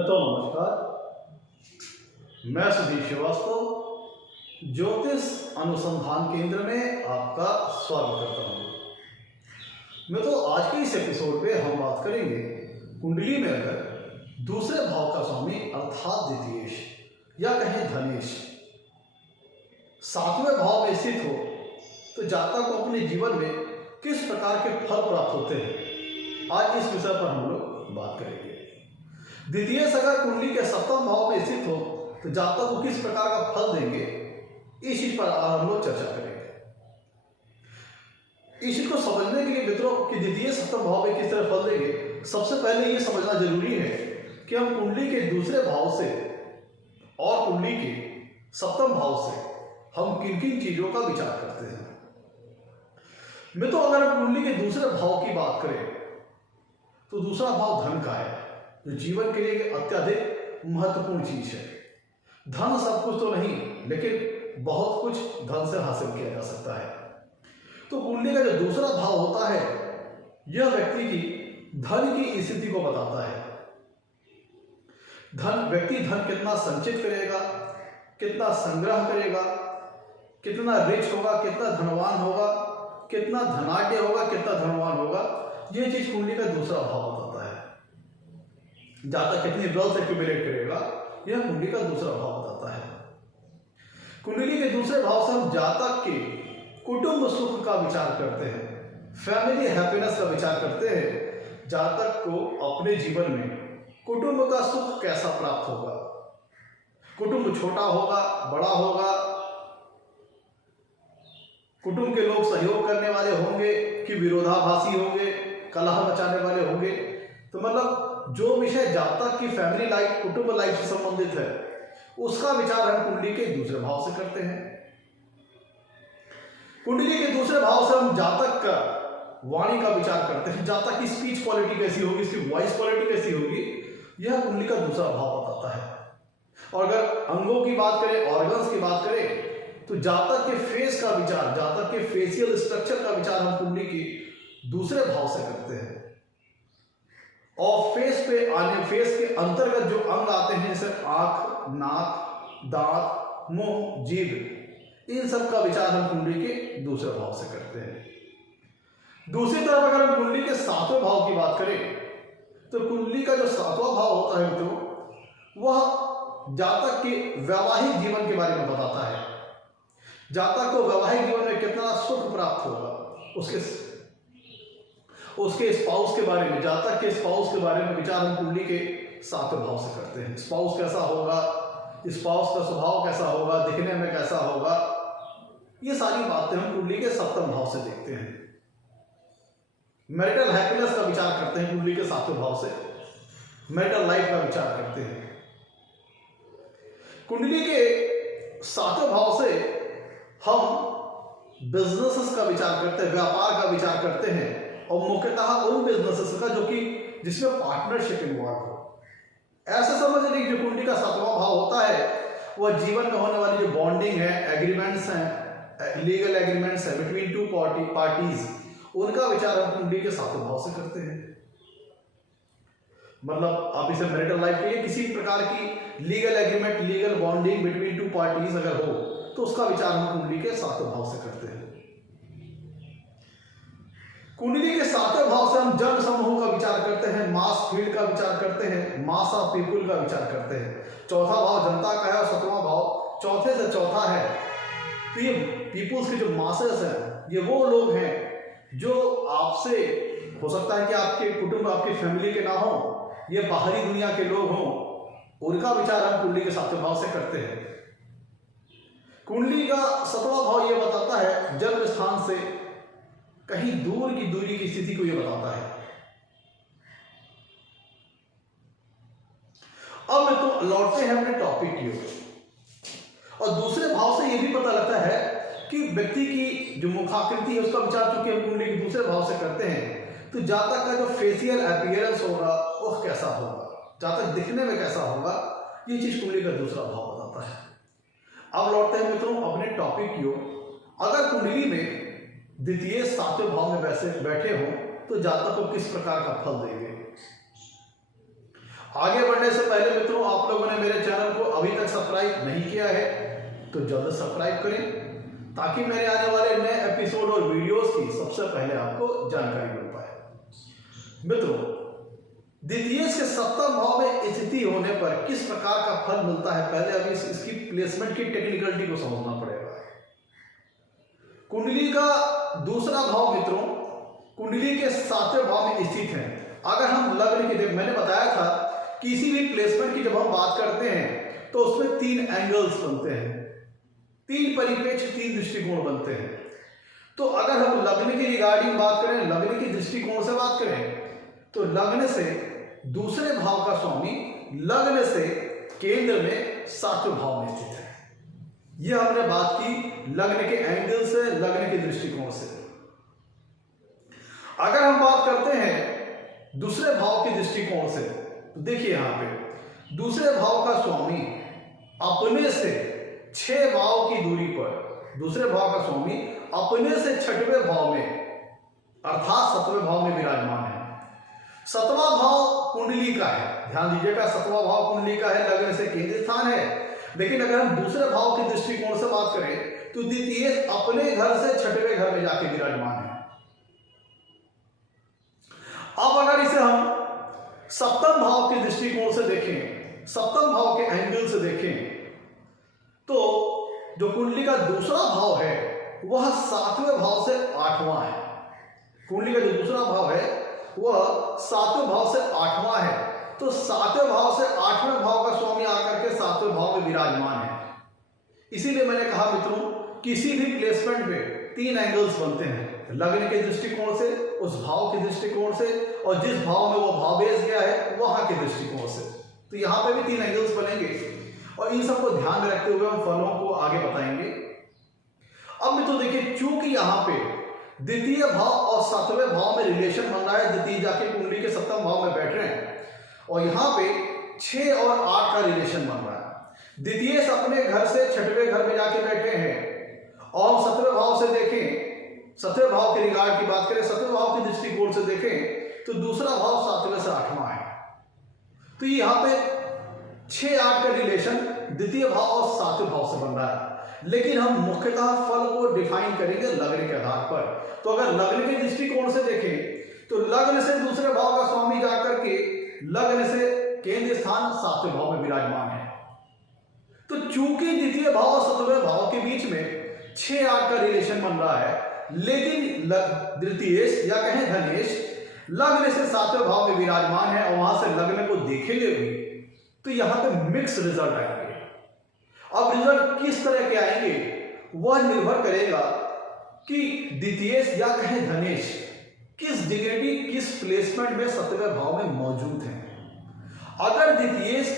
नमस्कार। मैं सुधीर श्रीवास्तव ज्योतिष अनुसंधान केंद्र में आपका स्वागत करता हूँ। आज के इस एपिसोड पे हम बात करेंगे कुंडली में अगर दूसरे भाव का स्वामी अर्थात द्वितीयेश या कहें धनेश 7वें भाव में स्थित हो तो जातक को अपने जीवन में किस प्रकार के फल प्राप्त होते हैं, आज इस विषय पर हम लोग बात करेंगे। द्वितीयेश अगर कुंडली के 7वें भाव में स्थित हो तो जातक को किस प्रकार का फल देंगे, इस चीज पर हम लोग चर्चा करेंगे। इस चीज को समझने के लिए मित्रों कि द्वितीयेश 7वें भाव में किस तरह फल देंगे, सबसे पहले ये समझना जरूरी है कि हम कुंडली के दूसरे भाव से और कुंडली के 7वें भाव से हम किन किन चीजों का विचार करते हैं। अगर हम कुंडली के दूसरे भाव की बात करें तो दूसरा भाव धन का है, जो जीवन के लिए अत्यधिक महत्वपूर्ण चीज है। धन सब कुछ तो नहीं, लेकिन बहुत कुछ धन से हासिल किया जा सकता है। तो कुंडली का जो दूसरा भाव होता है यह व्यक्ति की धन की स्थिति को बताता है। व्यक्ति धन कितना संचित करेगा, कितना संग्रह करेगा, कितना रिच होगा, कितना धनवान होगा, कितना धनाढ्य होगा, कितना धनवान होगा, यह चीज कुंडली का दूसरा भाव बताता है। जातक कितनी वेल्थ एक्यूमुलेट करेगा, यह कुंडली का दूसरा भाव बताता है। कुंडली के दूसरे भाव से हम जातक के कुटुंब सुख का विचार करते हैं, फैमिली हैप्पीनेस का विचार करते हैं। जातक को अपने जीवन में कुटुंब का सुख कैसा प्राप्त होगा, कुटुंब छोटा होगा, बड़ा होगा, कुटुंब के लोग सहयोग करने वाले होंगे कि विरोधाभासी होंगे, कलह मचाने वाले होंगे। तो जो विषय जातक की फैमिली लाइफ, कुटुंब लाइफ से संबंधित है, उसका विचार हम कुंडली के दूसरे भाव से करते हैं। कुंडली के दूसरे भाव से हम जातक का वाणी का विचार करते हैं। जातक की स्पीच क्वालिटी कैसी होगी, इसकी वॉइस क्वालिटी कैसी होगी, यह कुंडली का दूसरा भाव बताता है। और अगर अंगों की बात करें, ऑर्गन्स की बात करें, तो जातक के फेस का विचार, जातक के फेशियल स्ट्रक्चर का विचार हम कुंडली के दूसरे भाव से करते हैं। और फेस के अंतर्गत जो अंग आते हैं, जैसे आंख, नाक, दांत, मुंह, जीभ, इन सब का विचार हम कुंडली के दूसरे भाव से करते हैं। दूसरी तरफ अगर हम कुंडली के 7वें भाव की बात करें तो कुंडली का जो 7वां भाव होता है वह जातक के वैवाहिक जीवन के बारे में बताता है। जातक को वैवाहिक जीवन में कितना सुख प्राप्त होगा, उसके स्पाउस के बारे में, जातक के स्पाउस के बारे में विचार हम कुंडली के 7वें भाव से करते हैं। स्पाउस कैसा होगा, स्पाउस का स्वभाव कैसा होगा, दिखने में कैसा होगा, ये सारी बातें हम कुंडली के 7वें भाव से देखते हैं। मैरिटल हैप्पीनेस का विचार करते हैं कुंडली के 7वें भाव से, मैरिटल लाइफ का विचार करते हैं। कुंडली के 7वें भाव से हम बिजनेसेस का विचार करते हैं, व्यापार का विचार करते हैं, और मुख्यतः उन बिजनेसेस का जिसमें पार्टनरशिप इन्वॉल्व हो। ऐसा समझ लीजिए जो कुंडली का 7वां भाव होता है वह जीवन में होने वाली जो बॉन्डिंग है, एग्रीमेंट्स हैं, लीगल एग्रीमेंट्स हैं बिटवीन टू पार्टीज, उनका विचार हम कुंडली के 7वें भाव से करते हैं। आप इसे मैरिटल लाइफ के लिए किसी प्रकार की legal agreement, legal bonding between two parties अगर हो तो उसका विचार हम कुंडली के 7वें भाव से करते हैं। कुंडली के 7वें भाव से हम जन समूह का विचार करते हैं, मास फील्ड का विचार करते हैं, मास ऑफ पीपुल का विचार करते हैं। चौथा भाव जनता का है और 7वां भाव चौथे से चौथा है। तो ये पीपुल्स के जो मासेस हैं, ये वो लोग हैं जो आपसे, हो सकता है कि आपके कुटुंब, आपकी फैमिली के ना हो, ये बाहरी दुनिया के लोग हों, उनका विचार हम कुंडली के 7वें भाव से करते हैं। कुंडली का 7वां भाव ये बताता है जन्म स्थान से कहीं दूर की दूरी की स्थिति को यह बताता है। अब लौटते हैं अपने टॉपिक की ओर। और दूसरे भाव से यह भी पता लगता है कि व्यक्ति की जो मुखाकृति है उसका विचार चूंकि हम कुंडली के दूसरे भाव से करते हैं, तो जातक का जो फेशियल अपीयरेंस होगा वह कैसा होगा, जातक दिखने में कैसा होगा, ये चीज कुंडली का दूसरा भाव बताता है। अब लौटते हैं मित्रों अपने टॉपिक की ओर। अगर कुंडली में द्वितीयेश 7वें भाव में वैसे बैठे हो तो जातक को किस प्रकार का फल देंगे। आगे बढ़ने से पहले मित्रों, आप लोगों ने मेरे चैनल को अभी तक सब्सक्राइब नहीं किया है तो जल्द सब्सक्राइब करें ताकि मेरे आने वाले नए एपिसोड और वीडियोस की सबसे पहले आपको जानकारी मिल पाए। मित्रों, द्वितीय के सप्तम भाव में स्थिति होने पर किस प्रकार का फल मिलता है, पहले अभी इसकी प्लेसमेंट की टेक्निकलिटी को समझना पड़ेगा। कुंडली का दूसरा भाव मित्रों कुंडली के 7वें भाव में स्थित है। अगर हम लग्न की, मैंने बताया था किसी भी प्लेसमेंट की जब हम बात करते हैं तो उसमें 3 एंगल्स बनते हैं, 3 परिप्रेक्ष्य, 3 दृष्टिकोण बनते हैं। तो अगर हम लग्न की रिगार्डिंग बात करें, लग्न की दृष्टिकोण से बात करें तो लग्न से दूसरे भाव का स्वामी लग्न से केंद्र में 7वें भाव में स्थित है। यह हमने बात की लग्न के एंगल से, लग्न के दृष्टिकोण से। अगर हम बात करते हैं दूसरे भाव के दृष्टिकोण से तो देखिए यहां पे दूसरे भाव का स्वामी अपने से 6 भाव की दूरी पर, दूसरे भाव का स्वामी अपने से 6वें भाव में अर्थात 7वें भाव में विराजमान है। 7वां भाव कुंडली का है, ध्यान दीजिएगा, 7वां भाव कुंडली का है, लग्न से केंद्र स्थान है। लेकिन अगर हम दूसरे भाव के दृष्टिकोण से बात करें तो द्वितीय अपने घर से 6वें घर में जाके विराजमान है। अब अगर इसे हम सप्तम भाव के दृष्टिकोण से देखें, सप्तम भाव के एंगल से देखें तो जो कुंडली का दूसरा भाव है वह 7वें भाव से 8वां है। कुंडली का जो दूसरा भाव है वह 7वें भाव से 8वां है। तो 7वें भाव से 8वें भाव का स्वामी आकर के 7वें भाव में विराजमान है। इसीलिए मैंने कहा मित्रों, किसी भी प्लेसमेंट में 3 एंगल्स बनते हैं, लग्न के दृष्टिकोण से, उस भाव के दृष्टिकोण से, और जिस भाव में वो भाव बेस गया है वहां के दृष्टिकोण से। तो यहां पे भी 3 एंगल्स बनेंगे और इन सबको ध्यान में रखते हुए हम फलों को आगे बताएंगे। अब मित्रों देखिए, चूंकि यहां पे द्वितीय भाव और 7वें भाव में रिलेशन बन रहा है, द्वितीय जाके कुंडली के 7वें भाव में बैठ रहे हैं और यहाँ पे 6 और 8 का रिलेशन बन रहा है। द्वितीय अपने घर से 6वें घर में जाके बैठे हैं और 7वें भाव से देखें, 7वें भाव के रिगार्ड की बात करें, 7वें भाव के दृष्टिकोण से देखें तो दूसरा भाव 7वें से 8वां है। तो यहाँ पे 6-8 का रिलेशन द्वितीय भाव और 7वें भाव से बन रहा है। लेकिन हम मुख्यतः फल को डिफाइन करेंगे लग्न के आधार पर। तो अगर लग्न के दृष्टिकोण से देखें तो लग्न से दूसरे भाव का स्वामी जाकर के लग्न से केंद्र स्थान 7वें भाव में विराजमान है। तो चूंकि द्वितीय भाव और 7वें भाव के बीच में 6-8 का रिलेशन बन रहा है, लेकिन द्वितीयेश या कहें धनेश लग्न से 7वें भाव में विराजमान है और वहां से लग्न को देखेंगे भी तो यहां पे मिक्स रिजल्ट आएंगे। अब रिजल्ट किस तरह के आएंगे वह निर्भर करेगा कि द्वितीयेश या कहें धनेश किस डिग्री, किस प्लेसमेंट में 7वें भाव में मौजूद है। अगर द्वितीयेश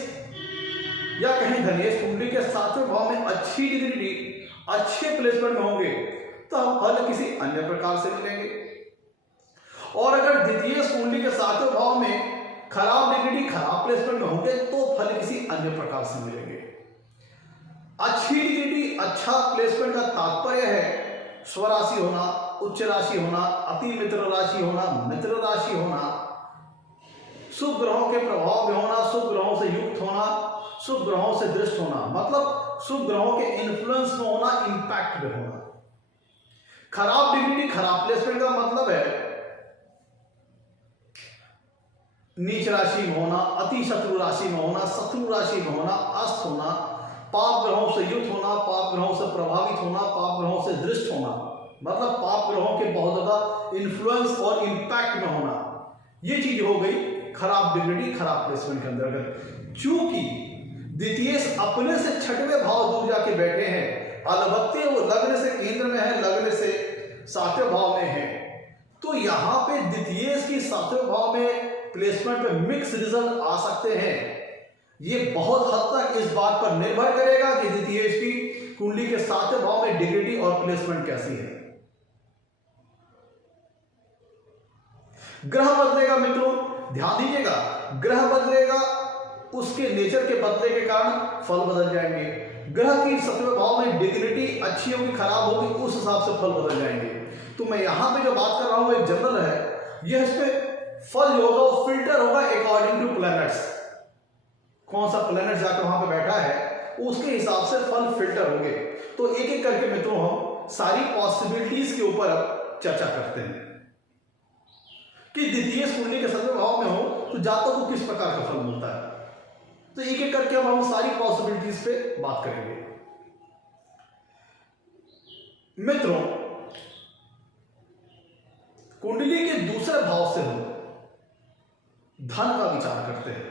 या कहें धनेश कुंडली के 7वें भाव में अच्छी डिग्री, अच्छे प्लेसमेंट में होंगे तो हम फल किसी अन्य प्रकार से मिलेंगे। और अगर द्वितीय कुंडली के 7वें भाव में खराब डिग्री, खराब प्लेसमेंट में होंगे तो फल किसी अन्य प्रकार से मिलेंगे। अच्छी डिग्री, अच्छा प्लेसमेंट का तात्पर्य है स्वराशि होना, उच्च राशि होना, अति मित्र राशि होना, मित्र राशि होना, शुभ ग्रहों के प्रभाव में होना, शुभ ग्रहों से युक्त होना, शुभ ग्रहों से दृष्ट होना, मतलब शुभ ग्रहों के इन्फ्लुएंस में होना, इंपैक्ट में होना। खराब डिग्री, खराब प्लेसमेंट का मतलब है नीच राशि में होना, अति शत्रु राशि में होना, शत्रु राशि में होना, अस्त होना, पाप ग्रहों से युक्त होना, पाप ग्रहों से प्रभावित होना, पाप ग्रहों से दृष्ट होना, मतलब पाप ग्रहों के बहुत ज्यादा इन्फ्लुएंस और इंपैक्ट में होना। ये चीज हो गई खराब डिग्री, खराब प्लेसमेंट के अंतर्गत। चूंकि द्वितीय अपने से 6वें भाव दूर जाके बैठे हैं, अलबत्ते वो लग्न से केंद्र में है, लग्न से 7वें भाव में है, तो यहाँ पे द्वितीय की 7वें भाव में प्लेसमेंट में मिक्स रिजल्ट आ सकते हैं। ये बहुत हद तक इस बात पर निर्भर करेगा कि द्वितीय की कुंडली के 7वें भाव में डिग्री और प्लेसमेंट कैसी है। ग्रह बदलेगा मित्रों, ध्यान दीजिएगा, ग्रह बदलेगा, उसके नेचर के बदले के कारण फल बदल जाएंगे। ग्रह की 7वें भाव में डिग्निटी अच्छी होगी, खराब होगी, उस हिसाब से फल बदल जाएंगे। तो मैं यहां पे जो बात कर रहा हूं एक जनरल है, यह इसमें फल जो होगा वो फिल्टर होगा अकॉर्डिंग टू प्लैनेट्स। कौन सा प्लेनेट जाकर वहां पे बैठा है, उसके हिसाब से फल फिल्टर होंगे। तो एक एक करके मित्रों हम सारी पॉसिबिलिटीज के ऊपर अब चर्चा करते हैं कि द्वितीय कुंडली के 7वें भाव में हो तो जातक को किस प्रकार का फल मिलता है। तो एक एक करके हम सारी पॉसिबिलिटीज पे बात करेंगे। मित्रों, कुंडली के दूसरे भाव से हम धन का विचार करते हैं,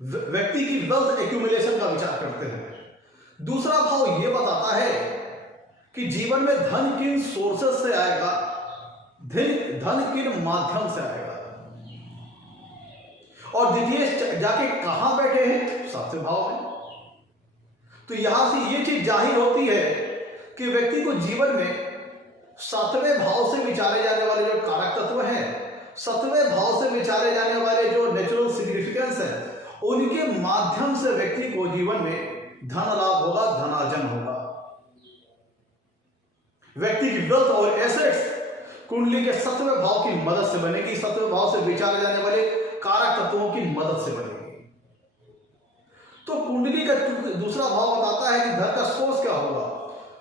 व्यक्ति की वेल्थ एक्यूमुलेशन का विचार करते हैं। दूसरा भाव यह बताता है कि जीवन में धन किन सोर्सेस से आएगा, धन किन माध्यम से आएगा। और द्वितीय जाके कहां बैठे हैं, 7वें भाव में। तो यहां से यह चीज जाहिर होती है कि व्यक्ति को जीवन में 7वें भाव से विचारे जाने वाले जो कारक तत्व हैं, 7वें भाव से विचारे जाने वाले जो नेचुरल सिग्निफिकेंस है, उनके माध्यम से व्यक्ति को जीवन में धन लाभ होगा, धनार्जन होगा। व्यक्ति की वेल्थ और एसेट्स कुंडली के 7वें भाव की मदद से बनेगी, 7वें भाव से विचारे जाने वाले कारक तत्वों की मदद से बनेगी। तो कुंडली का दूसरा भाव बताता है कि धन का सोर्स क्या होगा,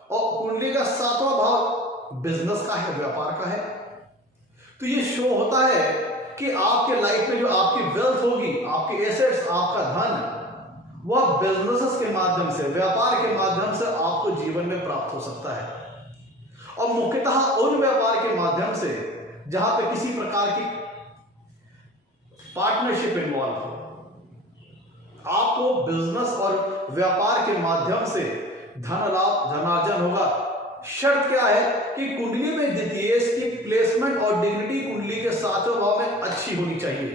और कुंडली का 7वां भाव बिजनेस का है, व्यापार का है। तो ये शो होता है कि आपके लाइफ में जो आपकी वेल्थ होगी, आपके एसेट्स, आपका धन, वह बिजनेसेस के माध्यम से, व्यापार के माध्यम से आपको जीवन में प्राप्त हो सकता है। और मुख्यतः उन व्यापार के माध्यम से जहां पे किसी प्रकार की पार्टनरशिप इन्वॉल्व हो। आपको बिजनेस और व्यापार के माध्यम से धन लाभ, धनार्जन होगा। शर्त क्या है कि कुंडली में द्वितीय की प्लेसमेंट और डिग्निटी कुंडली के 7वें भाव में अच्छी होनी चाहिए,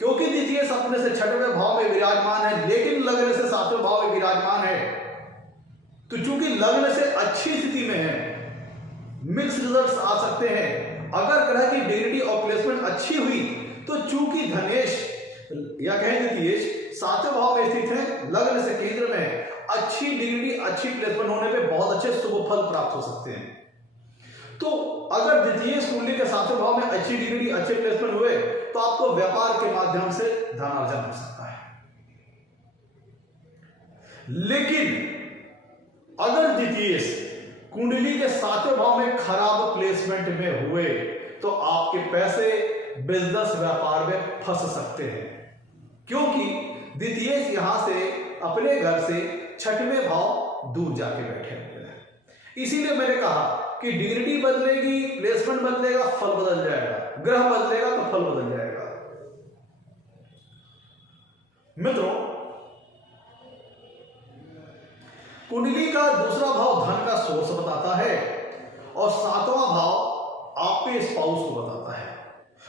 क्योंकि द्वितीय अपने से 6वें भाव में विराजमान है, लेकिन लग्न से 7वें भाव में विराजमान है। तो चूंकि लग्न से अच्छी स्थिति में है, मिक्स रिजल्ट्स आ सकते हैं। अगर ग्रह की डिग्निटी और प्लेसमेंट अच्छी हुई तो चूंकि धनेश या कहें द्वितीय 7वें भाव में स्थित है, लग्न से केंद्र में है, अच्छी डिग्निटी, अच्छी प्लेसमेंट होने पे बहुत अच्छे शुभ फल प्राप्त हो सकते हैं। तो अगर द्वितीय कुंडली के 7वें भाव में अच्छी डिग्निटी, अच्छे प्लेसमेंट हुए तो आपको व्यापार के माध्यम से धनार्जन हो सकता है। लेकिन अगर द्वितीय कुंडली के 7वें भाव में खराब प्लेसमेंट में हुए तो आपके पैसे बिजनेस व्यापार में फंस सकते हैं, क्योंकि द्वितीय यहां से अपने घर से 6वें भाव दूर जाके बैठे हुए हैं। इसीलिए मैंने कहा कि डिग्निटी बदलेगी, प्लेसमेंट बदलेगा, फल बदल जाएगा, ग्रह बदलेगा तो फल बदल जाएगा। मित्रों, कुंडली का दूसरा भाव धन का सोर्स बताता है और 7वां भाव आपके स्पाउस को बताता है।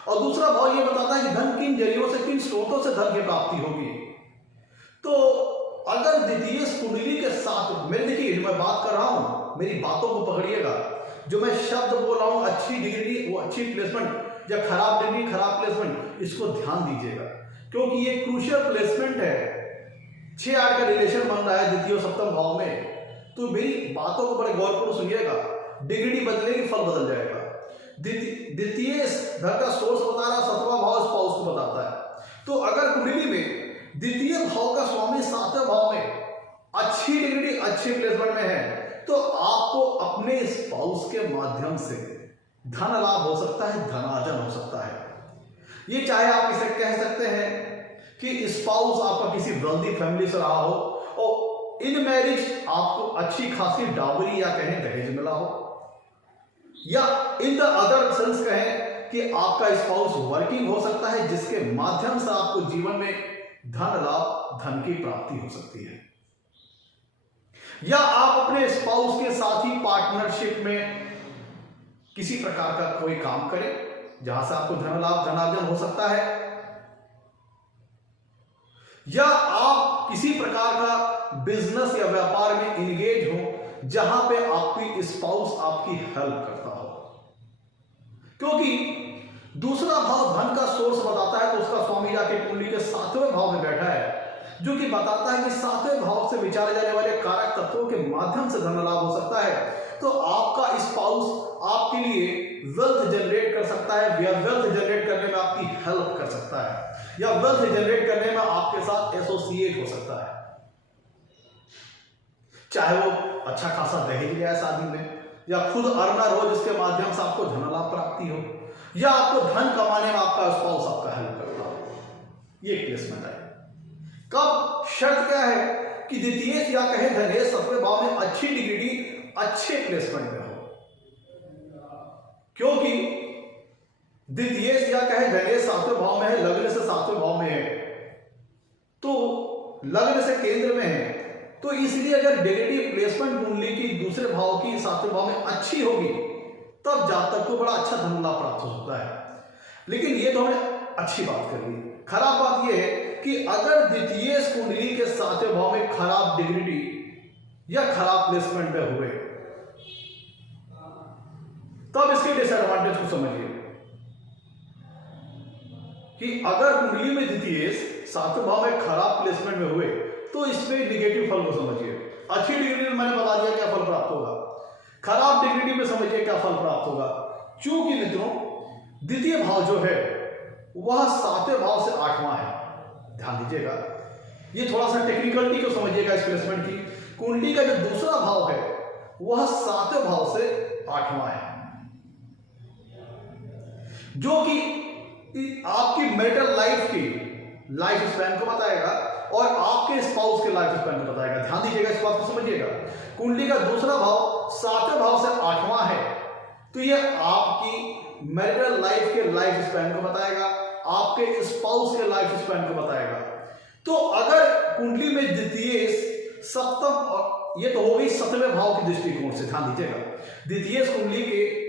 और दूसरा भाव यह बताता है कि धन किन जरियों से, किन स्रोतों से धन की प्राप्ति होगी। तो अगर द्वितीय कुंडली के साथ, मैं देखिए मैं बात कर रहा हूं, मेरी बातों को पकड़िएगा, जो मैं शब्द बोल रहा हूं, अच्छी डिग्री, वो अच्छी प्लेसमेंट या खराब डिग्री, खराब प्लेसमेंट, इसको ध्यान दीजिएगा, क्योंकि ये क्रूशियल प्लेसमेंट है। 6-8 का रिलेशन बन रहा है द्वितीय 7वें भाव में। तो मेरी बातों को बड़े गौरपूर्वक सुनिएगा। डिग्री बदलेगी, फल बदल जाएगा। द्वितीय धन का सोर्स बता रहा, 7वां भाव स्पाउस को बताता है। तो अगर कुंडली में द्वितीय भाव का स्वामी 7वें भाव में अच्छी डिग्री, अच्छी प्लेसमेंट में है, तो आपको अपने स्पाउस के माध्यम से धन लाभ हो सकता है, धनार्जन हो सकता है। ये चाहे आप इसे कह सकते हैं कि स्पाउस आपका किसी वेल्दी फैमिली से रहा हो और इन मैरिज आपको अच्छी खासी डावरी या कहें दहेज मिला हो, या इन द अदर सेंस कहें कि आपका स्पाउस वर्किंग हो सकता है, जिसके माध्यम से आपको जीवन में धन लाभ, धन की प्राप्ति हो सकती है। या आप अपने स्पाउस के साथ ही पार्टनरशिप में किसी प्रकार का कोई काम करें जहां से आपको धन लाभ, धनार्जन हो सकता है। या आप किसी प्रकार का बिजनेस या व्यापार में इंगेज हो जहां पे आपकी स्पाउस आपकी हेल्प करता हो, क्योंकि दूसरा भाव धन का सोर्स बताता है। तो उसका स्वामी जाके कुंडली के 7वें भाव में बैठा है, जो कि बताता है कि 7वें भाव से विचारे जाने वाले कारक तत्वों के माध्यम से धन लाभ हो सकता है। तो आपका स्पाउस आपके लिए वेल्थ जनरेट कर सकता है, वेल्थ जनरेट करने में आपकी हेल्प कर सकता है। या वेल्थ जनरेट करने में आपके साथ एसोसिएट हो सकता है। चाहे वो अच्छा खासा दहेज लिया है शादी में, या खुद अर्नर हो जिसके माध्यम से आपको धन लाभ प्राप्ति हो, या आपको धन कमाने में आपका स्पाउस आपका हेल्प करता हो। ये प्लेसमेंट है। कब? शर्त क्या है कि द्वितीय या कहें धनेश सप्तम भाव में अच्छी डिग्री अच्छे प्लेसमेंट में हो। क्योंकि द्वितीय या कहें धनेश सातवें भाव में है, लग्न से सातवें भाव में है, तो लग्न से केंद्र में है, तो इसलिए अगर नेगेटिव प्लेसमेंट कुंडली की दूसरे भाव की सातवें भाव में अच्छी होगी तब जातक को बड़ा अच्छा धन लाभ प्राप्त हो सकता है। लेकिन ये तो हमने अच्छी बात कर ली। खराब बात यह है कि अगर द्वितीय कुंडली के सातवें भाव में खराब डिग्री या खराब प्लेसमेंट में हुए तब इसके डिसएडवांटेज को समझिए कि अगर कुंडली में द्वितीय सातवें भाव में खराब प्लेसमेंट में हुए तो इसमें निगेटिव फल को समझिए। अच्छी डिग्री में मैंने बता दिया क्या फल प्राप्त होगा, खराब डिग्री में समझिए क्या फल प्राप्त होगा। चूंकि मित्रों द्वितीय भाव जो है वह सातवें भाव से आठवां है। ध्यान दीजिएगा, ये थोड़ा सा टेक्निकलिटी को समझिएगा इस प्लेसमेंट की। कुंडली का जो दूसरा भाव है वह सातवें भाव से आठवां है, जो कि आपकी मैरिटल लाइफ की लाइफ स्पैन को बताएगा और आपके स्पाउस के लाइफ स्पैन को बताएगा। ध्यान दीजिएगा, इस बात को समझिएगा। कुंडली का दूसरा भाव सातवें भाव से आठवां है, तो यह आपकी मैरिटल लाइफ के लाइफ स्पैन को बताएगा, आपके स्पाउस के लाइफ स्पैन को बताएगा। तो अगर कुंडली में द्वितीय सप्तम, और ये तो हो गई सप्तवें भाव के दृष्टिकोण से। ध्यान दीजिएगा, द्वितीय कुंडली के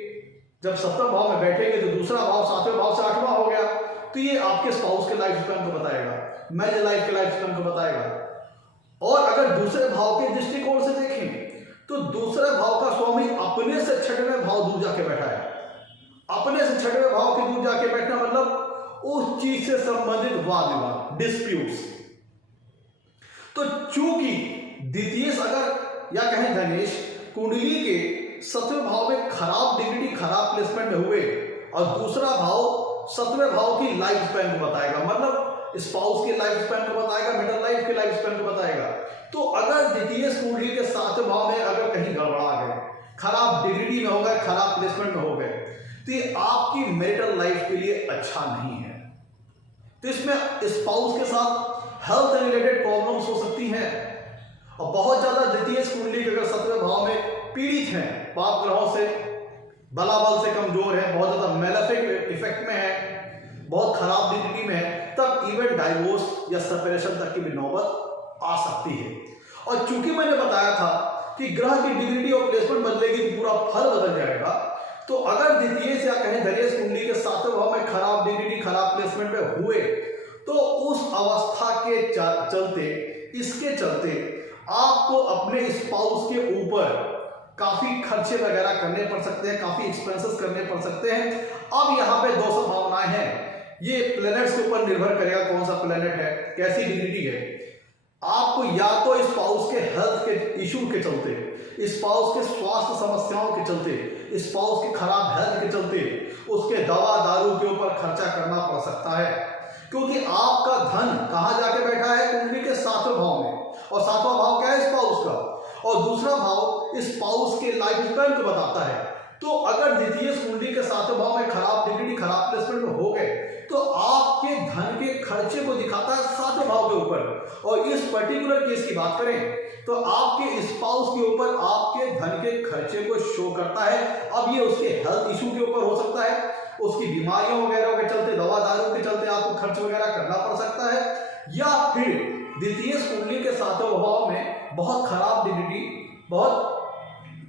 जब सप्तम भाव में बैठेंगे तो दूसरा भाव सातवें भाव से आठवां हो गया, तो ये आपके स्पाउस के लाइफ स्पैन को बताएगा, मैरिज लाइफ के लाइफ स्पैन को बताएगा। और अगर दूसरे भाव के दृष्टिकोण से देखें तो दूसरे भाव का स्वामी अपने से छठवें भाव दूर जाके बैठा है। अपने से छठवें भाव के दूर जाके बैठना मतलब उस चीज से संबंधित वाद विवाद, डिस्प्यूट्स। तो चूंकि द्वितीय अगर या कहें धनेश कुंडली के सत्वें भाव में खराब डिग्री खराब प्लेसमेंट में हुए और दूसरा भाव सत्वें भाव की लाइफ स्पैन को बताएगा, मतलब स्पाउस के लाइफ स्पैन को बताएगा, मिडिल लाइफ के लाइफ स्पैन को बताएगा। तो अगर द्वितीय कुंडली के सातवें भाव में अगर कहीं गड़बड़ा गए, खराब डिग्री में हो गए, खराब प्लेसमेंट में हो गए, तो ये आपकी मैरिटल लाइफ के लिए अच्छा नहीं है। तो इसमें स्पाउस के साथ हेल्थ रिलेटेड प्रॉब्लम्स हो सकती हैं। और बहुत ज्यादा द्वितीय कुंडली के अगर सत्वें भाव में पीड़ित हैं, पाप ग्रहों से, बलाबल से कमजोर है, बहुत ज्यादा मेलेफिक इफेक्ट में है, बहुत खराब डिग्री में है, तब इवन डाइवोर्स या सेपरेशन तक की भी नौबत आ सकती है। और चूंकि मैंने बताया था कि ग्रह की डिग्री और प्लेसमेंट बदलेगी तो पूरा फल बदल जाएगा, तो अगर द्वितीय या कहें धनेश कुंडली के सातवें भाव में खराब डिग्री खराब प्लेसमेंट में हुए तो उस अवस्था के चलते, इसके चलते आपको अपने स्पाउस के ऊपर काफी खर्चे वगैरह करने पड़ सकते हैं, काफी एक्सपेंसेस करने पड़ सकते हैं। अब यहाँ पे दो संभावनाएं हैं, ये प्लैनेट्स के ऊपर निर्भर करेगा कौन सा प्लैनेट है, कैसी डिग्री है। आपको या तो स्पाउस के हेल्थ के इशू के चलते, स्पाउस के स्वास्थ्य समस्याओं के चलते, स्पाउस के खराब हेल्थ के चलते उसके दवा दारू के ऊपर खर्चा करना पड़ सकता है, क्योंकि आपका धन कहाँ जाके बैठा है, कुंडली के सातवें भाव में। और सातवां भाव क्या है, स्पाउस का, और दूसरा भाव स्पाउस के लाइफ स्पैन को बताता है। तो अगर द्वितीय कुंडली के सातवें भाव में खराब डिग्री खराब प्लेसमेंट में हो गए तो आपके धन के खर्चे को दिखाता है सातवें भाव के ऊपर। और इस पर्टिकुलर केस की बात करें तो आपके स्पाउस के ऊपर आपके धन के खर्चे को शो करता है। अब ये उसके हेल्थ इशू के ऊपर हो सकता है, उसकी बीमारियों वगैरह के चलते, दवा दारू के चलते आपको खर्च वगैरह करना पड़ सकता है, या फिर द्वितीय कुंडली के सातवें भाव में बहुत खराब डिग्री बहुत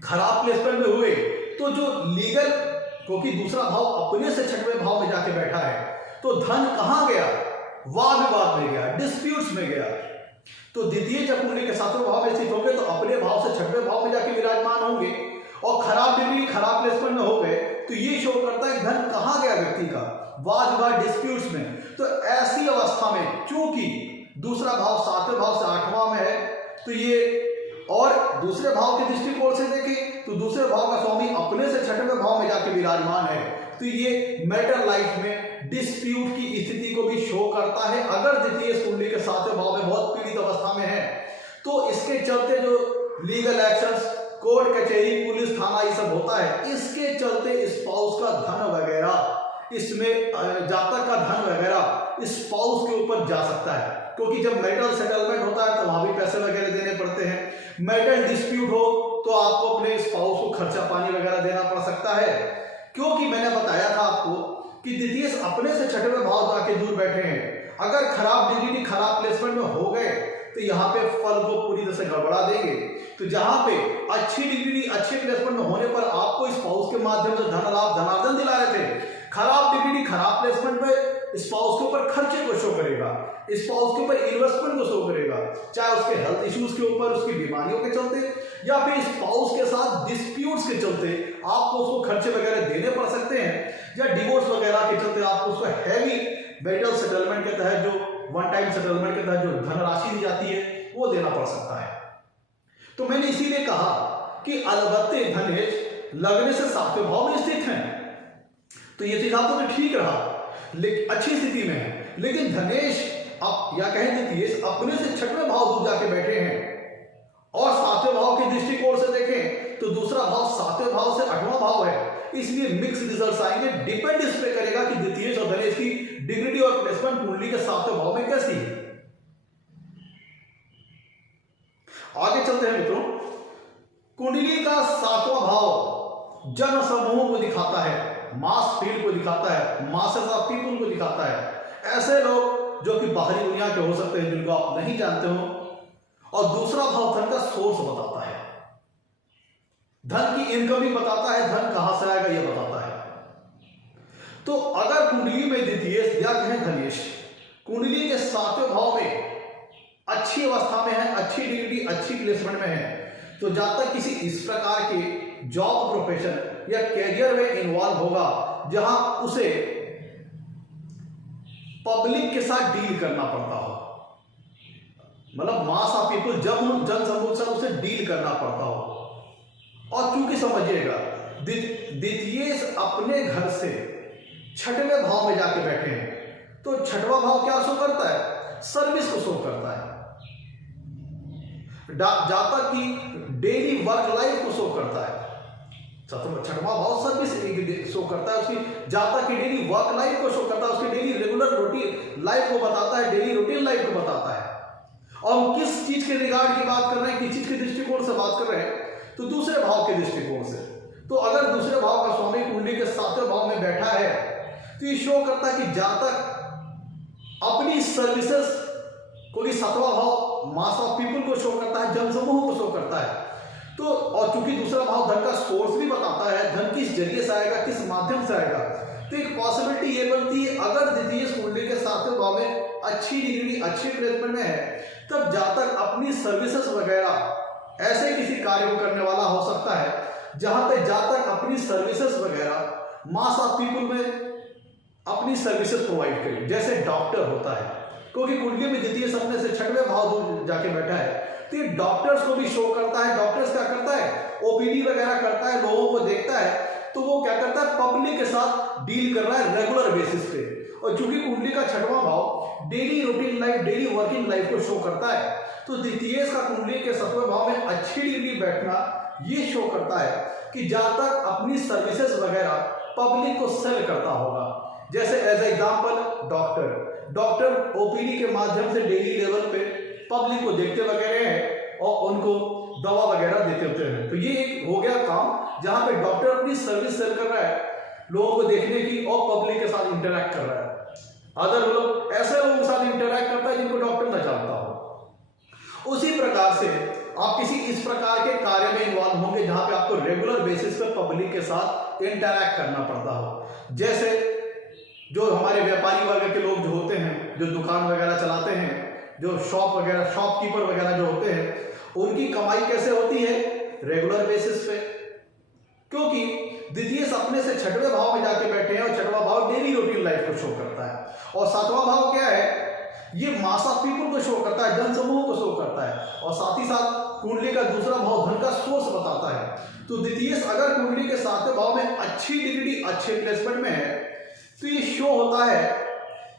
खराब प्लेसमेंट में हुए तो जो लीगल, क्योंकि दूसरा भाव अपने से छठवें भाव में जाके बैठा है, तो धन कहां गया, वाद विवाद में गया, डिस्प्यूट्स में गया। तो द्वितीय जब कुंडली के सातवें भाव में स्थित होंगे तो अपने भाव से छठवें भाव में जाके विराजमान होंगे और खराब डिग्री खराब प्लेसमेंट में हो गए तो ये शो करता है धन कहां गया व्यक्ति का, वाद विवाद डिस्प्यूट्स में। तो ऐसी अवस्था में चूंकि दूसरा भाव सातवें भाव से आठवां में है, तो ये, और दूसरे भाव के दृष्टिकोण से देखें तो दूसरे भाव का स्वामी अपने से छठवें भाव में जाके विराजमान है, तो ये मैरिटल लाइफ में डिस्प्यूट की स्थिति को भी शो करता है। अगर द्वितीय कुंडली के सातवें भाव में बहुत पीड़ित अवस्था में है तो इसके चलते जो लीगल एक्शंस, कोर्ट कचहरी, पुलिस थाना ये सब होता है, इसके चलते स्पाउस का धन वगैरह, इसमें जातक का धन वगैरह स्पाउस के ऊपर जा सकता है, क्योंकि जब मैरिटल सेटलमेंट होता है तो वहां भी पैसे वगैरह देने पड़ते हैं। मैरिटल डिस्प्यूट हो तो आपको अपने स्पाउस को खर्चा पानी वगैरह देना पड़ सकता है, क्योंकि मैंने बताया था आपको कि द्वितीय अपने से छठवें भाव जाके दूर बैठे हैं। अगर खराब डिग्री, खराब प्लेसमेंट में हो गए तो यहाँ पे फल को पूरी तरह से गड़बड़ा देंगे। तो जहां पे अच्छी डिग्री, अच्छे प्लेसमेंट में होने पर आपको स्पाउस के माध्यम से धन लाभ, धनार्जन दिला रहे थे, खराब डिग्री, खराब प्लेसमेंट में स्पाउस के ऊपर खर्चे को शो करेगा, स्पाउस के ऊपर इन्वेस्टमेंट को शो करेगा, चाहे उसके हेल्थ इश्यूज के ऊपर, उसकी बीमारियों के चलते, या फिर स्पाउस के साथ डिस्प्यूट्स के चलते आपको उसको खर्चे वगैरह देने पड़ सकते हैं, या डिवोर्स वगैरह के चलते आपको उसको हैवी मैरिटल सेटलमेंट के तहत, जो वन टाइम सेटलमेंट के तहत जो धनराशि दी जाती है वो देना पड़ सकता है। तो मैंने इसीलिए कहा कि अलबत्ते धनेश लगने से सातवें भाव में स्थित हैं, तो ये चीज आपको तो ठीक रहा, लेकिन अच्छी स्थिति में है, लेकिन धनेश अब या कहें द्वितीय अपने से छठवें भाव दूर जाके बैठे हैं, और सातवें भाव के दृष्टिकोण से देखें तो दूसरा भाव सातवें भाव से आठवां भाव है, इसलिए मिक्स रिजल्ट्स आएंगे। डिपेंड इस पे करेगा कि द्वितीय और धनेश की डिग्री और प्लेसमेंट कुंडली के सातवें भाव में कैसी है। आगे चलते हैं मित्रों। कुंडली का सातवां भाव जन समूह को दिखाता है, मास फील्ड को दिखाता है, मासेस ऑफ पीपल को दिखाता है, ऐसे लोग जो कि बाहरी दुनिया के हो सकते हैं जिनको आप नहीं जानते हो। और दूसरा भाव धन का सोर्स बताता है, धन की इनकमिंग बताता है, धन कहां से आएगा यह बताता है। तो अगर कुंडली में द्वितीय या कहें धनेश कुंडली के सातवें भाव में अच्छी अवस्था में है, अच्छी डिग्री, अच्छी प्लेसमेंट में है, तो जब तक किसी इस प्रकार के जॉब, प्रोफेशन या कैरियर में इन्वॉल्व होगा जहां उसे पब्लिक के साथ डील करना पड़ता हो, मतलब मास ऑफ पीपल, जब जन समूह से उसे डील करना पड़ता हो। और क्योंकि समझिएगा द्वितीय अपने घर से छठवें भाव में जाके बैठे हैं, तो छठवां भाव क्या शो करता है? सर्विस को शो करता है, जातक की डेली वर्क लाइफ को शो करता है। छठवां भाव सर्विस शो करता है, उसकी जातक की डेली वर्क लाइफ को शो करता है, उसकी डेली रेगुलर रूटीन लाइफ को बताता है, डेली रूटीन लाइफ को बताता है। और हम किस चीज के रिगार्ड की बात कर रहे हैं, किस चीज के दृष्टिकोण से बात कर रहे हैं, तो दूसरे भाव के दृष्टिकोण से। तो अगर दूसरे भाव का स्वामी कुंडली के सातवें भाव में बैठा है तो ये शो करता है कि जातक अपनी सर्विसेज को, सातवां भाव मास ऑफ पीपल को शो करता है, जनसमूह को शो करता है। तो और चूंकि दूसरा भाव धन का सोर्स भी बताता है, धन किस जरिए से आएगा, किस माध्यम से आएगा, तो एक पॉसिबिलिटी ये बनती है अगर द्वितीय कुंडली के सातवें भाव में अच्छी डिग्री, अच्छी प्लेसमेंट में है, तब जातक अपनी सर्विसेज वगैरह ऐसे किसी कार्य को करने वाला हो सकता है जहां पे जातक अपनी सर्विसेज वगैरह मास ऑफ पीपल में अपनी सर्विसेज प्रोवाइड करे, जैसे डॉक्टर होता है, क्योंकि कुंडली में द्वितीय सपने से छठवें भाव दूर जाके बैठा है, तो ये डॉक्टर्स को भी शो करता है। डॉक्टर्स क्या करता है? ओपीडी वगैरह करता है, लोगों को देखता है, तो वो क्या करता है? पब्लिक के साथ डील कर रहा है रेगुलर बेसिस पे। और चूंकि कुंडली का छठवां भाव daily routine life, daily working life को शो करता है, तो द्वितीय का कुंडली के सातवें भाव में अच्छी डिग्री बैठना ये शो करता है कि जातक अपनी सर्विसेज वगैरह पब्लिक को सेल करता होगा। जैसे एज एग्जांपल डॉक्टर ओपीडी के माध्यम से डेली लेवल पे पब्लिक को देखते वगैरह हैं और उनको दवा वगैरह देते होते हैं। तो ये एक हो गया काम जहां पे डॉक्टर अपनी सर्विस सेल कर रहा है, लोगों को देखने की, और पब्लिक के साथ इंटरैक्ट कर रहा है। अदर लोग ऐसे लोगों के साथ इंटरैक्ट करता है जिनको डॉक्टर न जानता हो। उसी प्रकार से आप किसी इस प्रकार के कार्य में इन्वॉल्व होंगे जहां पे आपको रेगुलर बेसिस पे पब्लिक के साथ इंटरैक्ट करना पड़ता हो। जैसे जो हमारे व्यापारी वर्ग के लोग जो होते हैं, जो दुकान वगैरह चलाते हैं, जो शॉप वगैरह, शॉपकीपर वगैरह जो होते हैं, उनकी कमाई कैसे होती है? रेगुलर बेसिस पे, क्योंकि द्वितीय सपने से छठवें भाव में जाके बैठे हैं और छठवां भाव डेली रूटीन लाइफ को शो करता है, और सातवां भाव क्या है? ये मास ऑफ पीपल को शो करता है, जनसमूह को शो करता है, और साथ ही साथ कुंडली का दूसरा भाव धन का सोर्स बताता है। तो द्वितीय अगर कुंडली के सातवें भाव में अच्छी डिग्री, अच्छे प्लेसमेंट में है, तो ये शो होता है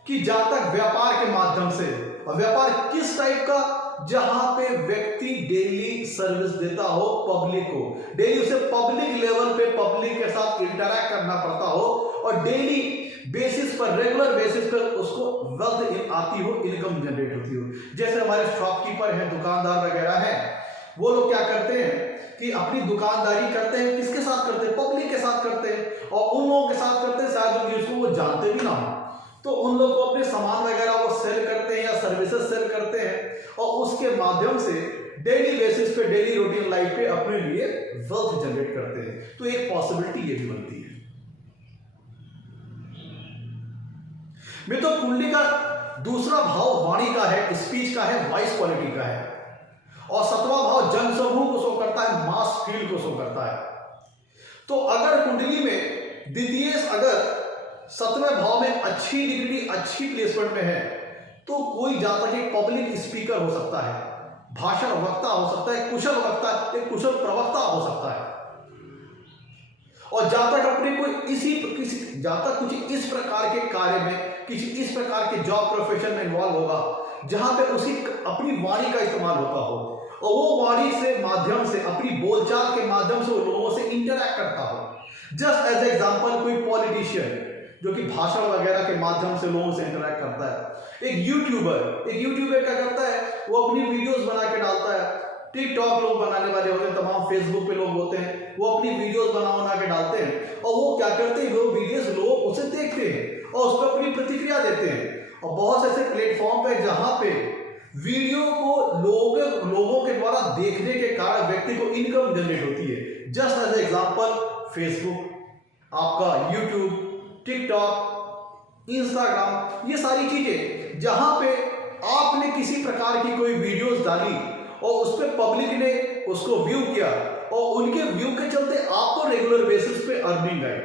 कि जातक व्यापार के माध्यम से, और व्यापार किस टाइप का, जहां पे व्यक्ति डेली सर्विस देता हो पब्लिक को, डेली उसे पब्लिक लेवल पे पब्लिक के साथ इंटरैक्ट करना पड़ता हो, और डेली बेसिस पर, रेगुलर बेसिस पर उसको वेल्थ आती हो, इनकम जनरेट होती हो। जैसे हमारे शॉपकीपर हैं, दुकानदार वगैरह हैं, वो लोग क्या करते हैं कि अपनी दुकानदारी करते हैं, किसके साथ करते हैं, पब्लिक के साथ करते हैं, और उन लोगों के साथ करते हैं शायद जिसको वो जानते भी ना हो, तो उन लोग को अपने सामान वगैरह वो सेल करते हैं या सर्विसेज सेल करते हैं, और उसके माध्यम से डेली बेसिस पे, डेली रूटीन लाइफ पे अपने लिए वेल्थ जनरेट करते हैं। तो एक पॉसिबिलिटी ये भी बनती है। मित्रों, कुंडली का दूसरा भाव वाणी का है, स्पीच का है, वॉइस क्वालिटी का है, और सतवां भाव जनसमूह को शो करता है, मास फील्ड को शो करता है। तो अगर कुंडली में द्वितीय अगर 7वें भाव में अच्छी डिग्री, अच्छी प्लेसमेंट में है, तो कोई जातक एक पब्लिक स्पीकर हो सकता है, भाषण वक्ता हो सकता है, कुशल वक्ता, एक कुशल प्रवक्ता हो सकता है, और जातक अपने कोई किसी जातक कुछ इस प्रकार के कार्य में, किसी इस प्रकार के जॉब प्रोफेशन में इन्वॉल्व होगा जहां पे उसी अपनी वाणी का इस्तेमाल होता हो, और वो वाणी से माध्यम से, अपनी बोलचाल के माध्यम से वो लोगों से इंटरैक्ट करता हो। जस्ट एज एग्जांपल, कोई पॉलिटिशियन जो कि भाषण वगैरह के माध्यम से लोगों से इंटरैक्ट करता है। एक यूट्यूबर क्या करता है, वो अपनी वीडियोस बना के डालता है। टिकटॉक लोग बनाने वाले होते हैं, तमाम फेसबुक पे लोग होते हैं, वो अपनी वीडियोस बना के डालते हैं, और वो क्या करते हैं, वो वीडियोस लोग उसे देखते हैं और उस पर अपनी प्रतिक्रिया देते हैं। और बहुत से ऐसे प्लेटफॉर्म पे जहां पे वीडियो को लोगों के द्वारा देखने के कारण व्यक्ति को इनकम जनरेट होती है। जस्ट एज एग्जांपल, फेसबुक, आपका यूट्यूब, टिकटॉक, इंस्टाग्राम, ये सारी चीजें जहां पे आपने किसी प्रकार की कोई वीडियोस डाली और उस पर पब्लिक ने उसको व्यू किया, और उनके व्यू के चलते आपको रेगुलर बेसिस पे अर्निंग आई।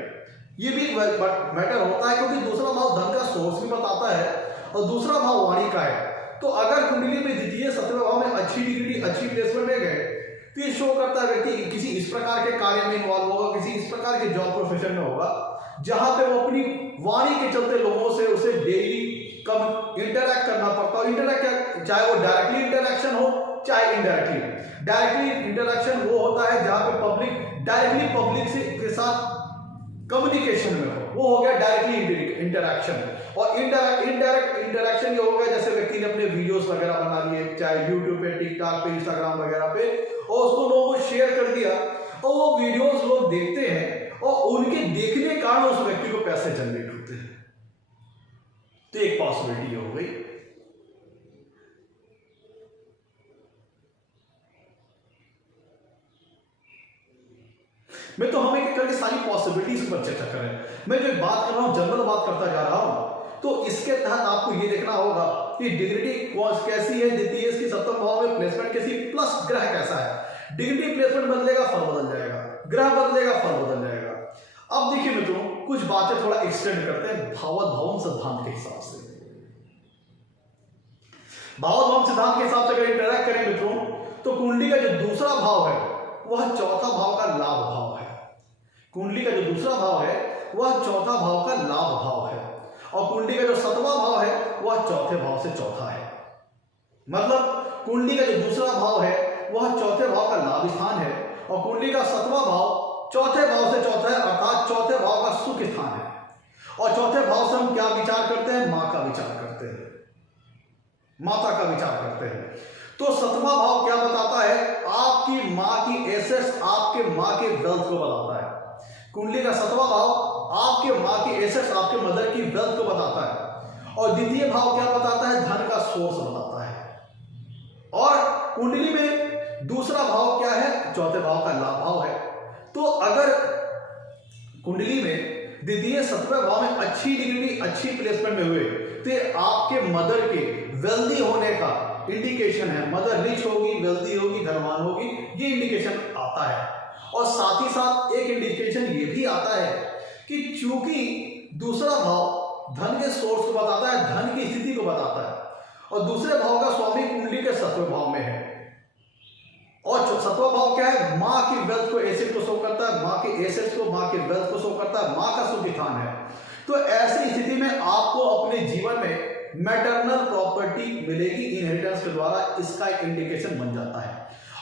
ये भी मैटर होता है, क्योंकि दूसरा भाव धन का सोर्स भी बताता है, और दूसरा भाव वाणी का है। तो अगर कुंडली में द्वितीय 7वें भाव में अच्छी डिग्री, अच्छी प्लेसमेंट में गए, तो ये शो करता है व्यक्ति किसी इस प्रकार के कार्य में इन्वॉल्व होगा, किसी इस प्रकार के जॉब प्रोफेशन में होगा जहां पे वो अपनी वाणी के चलते लोगों से उसे डेली कम इंटरैक्ट करना पड़ता है। इंटरैक्ट, चाहे वो डायरेक्टली इंटरैक्शन हो, चाहे इनडायरेक्टली। डायरेक्टली इंटरैक्शन वो होता है जहां पे पब्लिक डायरेक्टली पब्लिक से के साथ कम्युनिकेशन में हो, वो हो गया डायरेक्टली इंटरैक्शन। और इनडायरेक्ट इंटरैक्शन ये हो गया जैसे व्यक्ति ने अपने वीडियोस वगैरह बना लिए, चाहे यूट्यूब पे, टिकटॉक पे, इंस्टाग्राम वगैरह पे, और उसको लोगों को शेयर कर दिया, और वो वीडियोस लोग देखते हैं, और उनके देखने के कारण उस व्यक्ति को पैसे जनरेट होते हैं। तो एक पॉसिबिलिटी हो गई। मैं तो हम एक करके सारी पॉसिबिलिटीज पर चर्चा कर रहे हैं। मैं जो बात कर रहा हूं, जनरल बात करता जा रहा हूं, तो इसके तहत आपको ये देखना होगा कि डिग्री कैसी है, द्वितीय की 7वें भाव में प्लेसमेंट कैसी, प्लस ग्रह कैसा है। डिग्री प्लेसमेंट बदलेगा, फल बदल जाएगा, ग्रह बदलेगा, फल बदल जाएगा। अब देखिए मित्रों, कुछ बातें थोड़ा एक्सटेंड करते हैं भावत भवन सिद्धांत के हिसाब से। भावत भवन सिद्धांत के हिसाब से अगर इंटरैक्ट करें मित्रों, तो कुंडली का जो दूसरा भाव है वह चौथा भाव का लाभ भाव है। कुंडली का जो दूसरा भाव है वह चौथा भाव का लाभ भाव है, और कुंडली का जो 7वां भाव है वह चौथे भाव से चौथा है। मतलब कुंडली का जो दूसरा भाव है वह चौथे भाव का लाभ स्थान है, और कुंडली का 7वां भाव चौथे भाव से चौथा है, अर्थात चौथे भाव का सुख स्थान है। और चौथे भाव से हम क्या विचार करते हैं, मां का विचार करते हैं, माता का विचार करते हैं। तो 7वां भाव क्या बताता है, आपकी मां की एसेट्स, आपके मां के वेल्थ को बताता है। कुंडली का 7वां भाव आपके मां की एसेट्स, आपके मदर की वेल्थ को बताता है, और द्वितीय भाव क्या बताता है, धन का सोर्स बताता है। और कुंडली में दूसरा भाव क्या है, चौथे भाव का लाभ भाव है। तो अगर कुंडली में द्वितीय 7वें भाव में अच्छी डिग्री, अच्छी प्लेसमेंट में हुए, तो आपके मदर के वेल्दी होने का इंडिकेशन है। मदर रिच होगी, वेल्दी होगी, धनवान होगी, ये इंडिकेशन आता है। और साथ ही साथ एक इंडिकेशन ये भी आता है कि चूंकि दूसरा भाव धन के सोर्स को बताता है, धन की स्थिति को बताता है, और दूसरे भाव का स्वामी कुंडली के 7वें भाव में है। और 7वां भाव क्या है, मां की वेल्थ को, एसेट को शो करता है, मां के एसेट्स को, मां के वेल्थ को शो करता है, मां का सुख स्थान है। तो ऐसी स्थिति में आपको अपने जीवन में मैटरनल प्रॉपर्टी मिलेगी इनहेरिटेंस के द्वारा, इसका एक इंडिकेशन बन जाता है।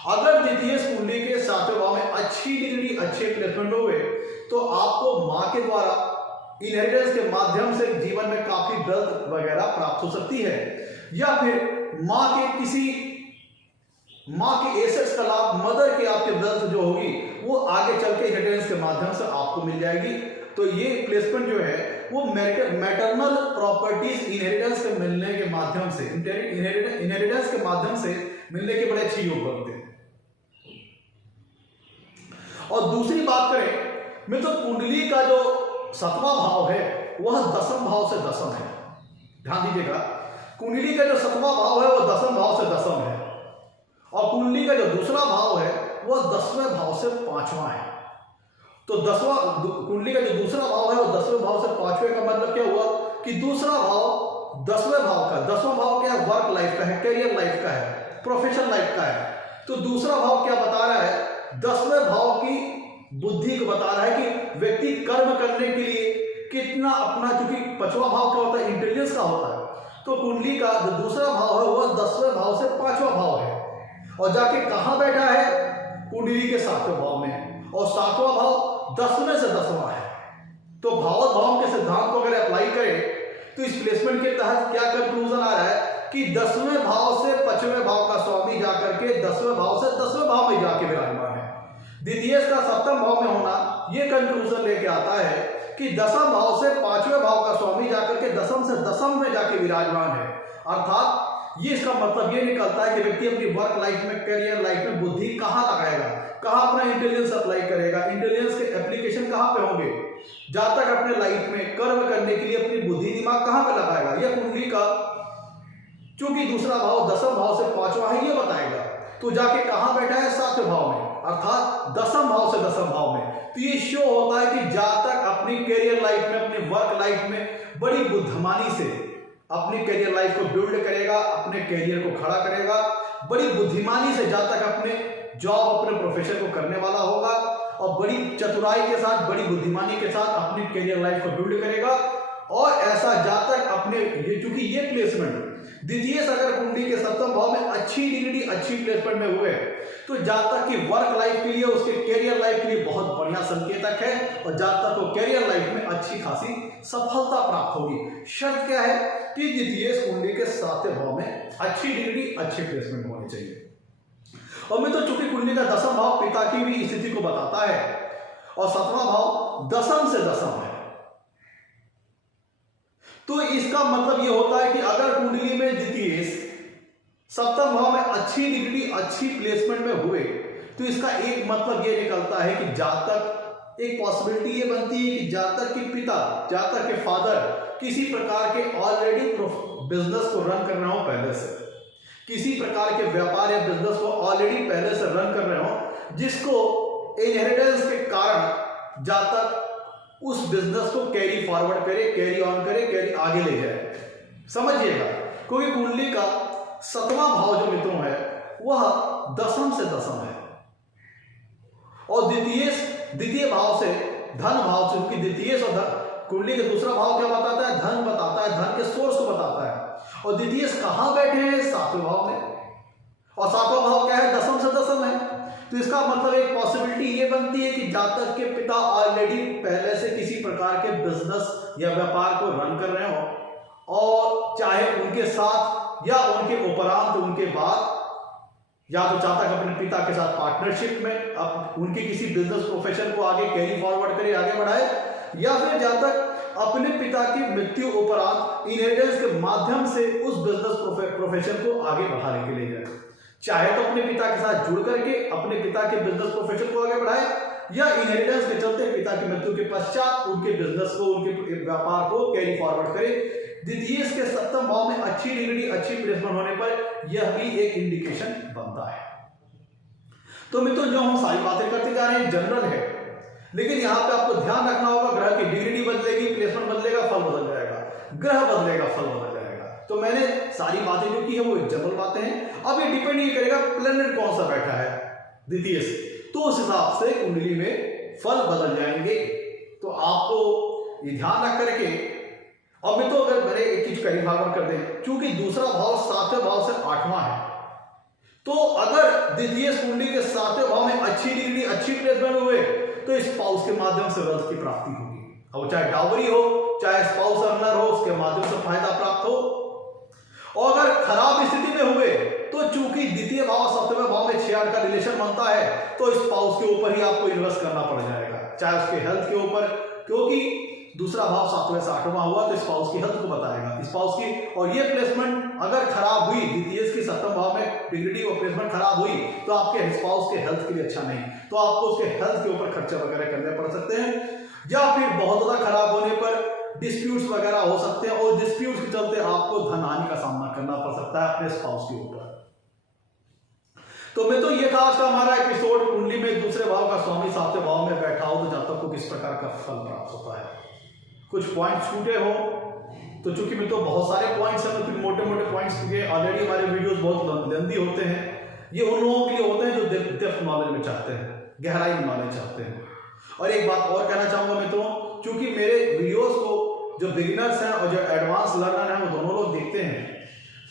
अगर द्वितीय कुंडली के 7वें भाव में अच्छी डिग्री अच्छे प्लेसमेंट हुए तो आपको मां के द्वारा इनहेरिटेंस के माध्यम से जीवन में काफी वेल्थ वगैरह प्राप्त हो सकती है, या फिर मां के एसेट्स का लाभ, मदर के आपके वेल्थ जो होगी वो आगे चल के इनहेरिटेंस के माध्यम से आपको मिल जाएगी। तो ये प्लेसमेंट जो है वो मैटरनल प्रॉपर्टीज इनहेरिटेंस के मिलने के माध्यम से, इनहेरिटेंस के माध्यम से मिलने के बड़े अच्छे योग बनते हैं। और दूसरी बात करें मित्र, कुंडली का जो 7वां भाव है वह 10वें भाव से 10म है। ध्यान दीजिएगा, कुंडली का जो 7वां भाव है वह 10वें भाव से 10म है, और कुंडली का जो दूसरा भाव है वह 10वें भाव से 5वां है। तो कुंडली का जो दूसरा भाव है वो 10वें भाव से 5वें का मतलब क्या हुआ कि दूसरा भाव 10वें भाव का, 10वां भाव क्या है, वर्क लाइफ का है, करियर लाइफ का है, प्रोफेशनल लाइफ का है। तो दूसरा भाव क्या बता रहा है, 10वें भाव की बुद्धि को बता रहा है कि व्यक्ति कर्म करने के लिए कितना अपना, क्योंकि 5वां भाव क्या होता है, इंटेलिजेंस का होता है। तो कुंडली का जो दूसरा भाव है वह 10वें भाव से 5वां भाव है, और जाके कहां बैठा है, कुंडली के 7वें भाव में, और 7वां भाव 10वें से 10वां है। तो भावों भाव के सिद्धांत को अगर अप्लाई करें तो इस प्लेसमेंट के तहत क्या कंक्लूजन आ रहा है कि 10वें भाव से 5वें भाव का स्वामी जाकर के 10वें भाव से 10वें भाव में जाके विराजमान है। द्वितीय का 7वें भाव में होना यह कंक्लूजन लेके आता है कि 10वें भाव से 5वें भाव का स्वामी जाकर के 10वें से 10वें में जाके विराजमान है। अर्थात ये इसका मतलब ये निकलता है कि व्यक्ति अपनी वर्क लाइफ में, करियर लाइफ में बुद्धि कहां लगाएगा, कहां अपना इंटेलिजेंस अप्लाई करेगा, इंटेलिजेंस के एप्लीकेशन कहां पे होंगे, जहां तक अपने लाइफ में कर्म करने के लिए अपनी बुद्धि दिमाग कहां पे लगाएगा। यह कुंडली का चूंकि दूसरा भाव 10वें भाव से 5वां है ये बताएगा। तो जाके कहां बैठा है, 7वें भाव में, अर्थात 10वें भाव से 10वें भाव में। तो ये शो होता है कि जहां तक अपनी करियर लाइफ में, अपनी वर्क लाइफ में बड़ी बुद्धिमानी से अपनी करियर लाइफ को बिल्ड करेगा, अपने करियर को खड़ा करेगा, बड़ी बुद्धिमानी से जहां तक अपने जॉब, अपने प्रोफेशन को करने वाला होगा, और बड़ी चतुराई के साथ, बड़ी बुद्धिमानी के साथ अपनी करियर लाइफ को बिल्ड करेगा। और ऐसा जहां तक अपने ये, चूंकि ये प्लेसमेंट द्वितीय अगर कुंडली के 7वें भाव में अच्छी डिग्री अच्छी प्लेसमेंट में हुए तो जहां तक कि वर्क लाइफ के लिए, उसके करियर लाइफ के लिए बहुत बढ़िया संकेतक है, और जहां तक वो करियर लाइफ में अच्छी खासी सफलता प्राप्त होगी। शर्त क्या है कि द्वितीय कुंडली के 7वें भाव में अच्छी डिग्री अच्छी प्लेसमेंट होनी चाहिए। और मैं तो चूंकि कुंडली का 10वां भाव पिता की भी स्थिति को बताता है, और 7वां भाव 10वें से 10वें है, तो इसका मतलब यह होता है कि अगर कुंडली में द्वितीय 7वें भाव में अच्छी डिग्री अच्छी प्लेसमेंट में हुए तो इसका एक मतलब यह निकलता है कि जहां तक एक पॉसिबिलिटी ये बनती है कि जहां तक कि पिता, जहां तक के फादर किसी प्रकार के ऑलरेडी बिजनेस को रन कर रहे हो, पहले से किसी प्रकार के व्यापार या बिजनेस को ऑलरेडी पहले से रन कर रहे हो, जिसको इनहेरिटेंस के कारण जहां तक उस बिजनेस को कैरी फॉरवर्ड करे, कैरी ऑन करे, कैरी आगे ले जाए। समझिएगा, क्योंकि कुंडली का 7वां भाव जो मित्रों है वह 10वें से 10वें है, और द्वितीय भाव से धन भाव से, क्योंकि द्वितीय कुंडली का दूसरा भाव क्या बताता है, धन बताता है, धन के सोर्स को बताता है। और द्वितीय कहां बैठे हैं, 7वें भाव में, और 7वां भाव क्या है, 10वें से 10वें है। तो इसका मतलब एक पॉसिबिलिटी ये बनती है कि जातक के पिता ऑलरेडी पहले से किसी प्रकार के बिजनेस या व्यापार को रन कर रहे हो, और चाहे उनके साथ या उनके उपरांत, उनके बाद, या तो जातक अपने पिता के साथ पार्टनरशिप में अब उनके किसी बिजनेस प्रोफेशन को आगे कैरी फॉरवर्ड करे, आगे बढ़ाए, या फिर जातक अपने पिता की मृत्यु उपरांत इनहेरिटेंस के माध्यम से उस बिजनेस प्रोफेशन को आगे बढ़ाने के लिए जाए, चाहे तो अपने पिता के साथ जुड़ करके अपने पिता के बिजनेस प्रोफेशन को आगे बढ़ाए, या इनहेरिटेंस के चलते पिता की मृत्यु के पश्चात उनके बिजनेस को, उनके व्यापार को कैरी फॉरवर्ड करे। द्वितीय के 7वें भाव में अच्छी डिग्री अच्छी प्लेसमेंट होने पर यह भी एक इंडिकेशन बनता है। तो मित्रों, जो हम सारी बातें करते जा रहे हैं जनरल है, लेकिन यहां पे आपको ध्यान रखना होगा, ग्रह की डिग्री बदलेगी, प्लेसमेंट बदलेगा, फल बदल जाएगा, ग्रह बदलेगा, फल बदल जाएगा। तो मैंने सारी बातें जो की है वो जनरल बातें हैं। अब ये डिपेंड ये करेगा प्लेनेट कौन सा बैठा है द्वितीय से, तो उस हिसाब से कुंडली में फल बदल जाएंगे। तो आपको ये ध्यान रख करके, अब मैं तो अगर मेरे एक चीज कई भाग में कर दे, क्योंकि दूसरा भाव 7वें भाव से 8वां है, तो अगर द्वितीय कुंडली के 7वें भाव में अच्छी डिग्री, अच्छी प्लेसमेंट हुए तो स्पाउस के माध्यम से वेल्थ की प्राप्ति होगी। अब चाहे डावरी हो, चाहे स्पाउस अर्नर हो, उसके माध्यम से फायदा प्राप्त हो। और अगर खराब स्थिति में हुए तो चूंकि द्वितीय भाव 7वें भाव में 6-8 का रिलेशन बनता है, तो स्पाउस के ऊपर ही आपको इन्वेस्ट करना पड़ जाएगा, चाहे उसके हेल्थ के ऊपर, क्योंकि दूसरा भाव 7वें से 8वां हुआ तो स्पाउस की हेल्थ को बताएगा, स्पाउस की। और ये प्लेसमेंट अगर खराब हुई, द्वितीय की 7वें भाव में डिग्री और प्लेसमेंट खराब हुई, तो आपके स्पाउस के हेल्थ के लिए अच्छा नहीं, तो आपको उसके हेल्थ के ऊपर खर्चा वगैरह करने पड़ सकते हैं, या फिर बहुत ज्यादा खराब होने पर डिस्प्यूट्स वगैरह हो सकते हैं, और डिस्प्यूट्स के चलते आपको धन हानि का सामना करना पड़ सकता है अपने स्पाउस के ऊपर। तो मैं तो ये था आज का हमारा एपिसोड, कुंडली में दूसरे भाव का स्वामी 7वें भाव में बैठा हो तो जातक को किस प्रकार का फल प्राप्त होता है। कुछ पॉइंट छूटे हो तो चूंकि मैं तो बहुत सारे पॉइंट्स हैं, तो मोटे मोटे पॉइंट्स, क्योंकि ऑलरेडी हमारे वीडियोस बहुत लेंथी होते हैं, ये उन लोगों के लिए होते हैं जो डेप्थ नॉलेज में चाहते हैं, गहराई में नॉलेज चाहते हैं। और एक बात और कहना चाहूंगा मैं तो, क्योंकि मेरे वीडियोस को जो बिगिनर्स हैं और जो एडवांस लर्नर हैं वो दोनों लोग देखते हैं,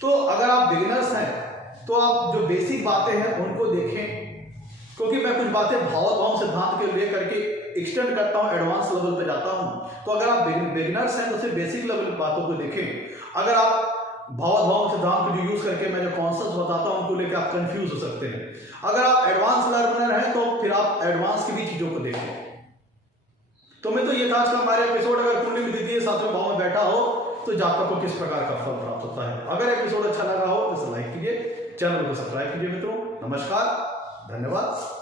तो अगर आप बिगिनर्स हैं तो आप जो बेसिक बातें हैं उनको देखें, क्योंकि मैं कुछ बातें भाव सिद्धांत के लेकर के एक्सटेंड करता हूं, एडवांस लेवल पे जाता हूं। तो अगर आप बिगिनर्स हैं तो सिर्फ बेसिक लेवल बातों को देखें। अगर आप भाव सिद्धांत को जो यूज करके मैं जो कॉन्सेप्ट बताता हूं उनको लेकर आप कंफ्यूज हो सकते हैं। अगर आप एडवांस लर्नर हैं तो फिर आप एडवांस की भी चीजों को देखें। तो मैं तो ये था आज का हमारे एपिसोड, अगर कुंडली में द्वितीय 7वें भाव में बैठा हो तो जातक को किस प्रकार का फल प्राप्त होता है। अगर एपिसोड अच्छा लगा हो तो इसे लाइक कीजिए, चैनल को सब्सक्राइब कीजिए मित्रों। नमस्कार, धन्यवाद।